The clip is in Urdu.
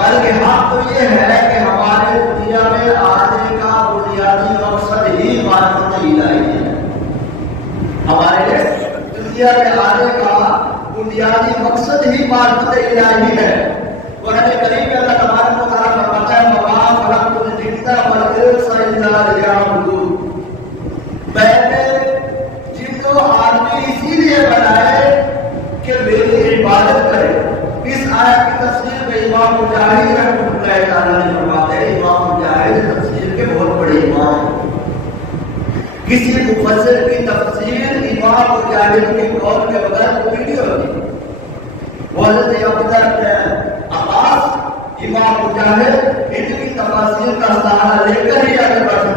بلکہ حق تو یہ ہے کہ ہمارے دنیا میں آنے کا بنیادی مقصد ہی معرفت الہی ہے. ہمارے دنیا میں آنے کا بنیادی مقصد ہی معرفت الہی ہے. قرآن کریم میں اللہ تبارک و تعالیٰ فرماتا ہے وما خلقت الجن والانس الا لیعبدون. میں نے جن کو آدمی اسی لیے بنائے کہ میری عبادت کرے. اس آیت کی تفسیر میں امام مجاہد رحمۃ اللہ تعالیٰ نے فرماتے ہیں. امام مجاہد تفسیر کے بہت بڑے امام ہیں. کسی مفسر کی تفسیر امام مجاہد کے قول کے بغیر پوری نہیں ہوتی. وہ حضرت عباس امام مجاہد ان کی تفاسیر کا سہارا لے کر ہی آگے بڑھ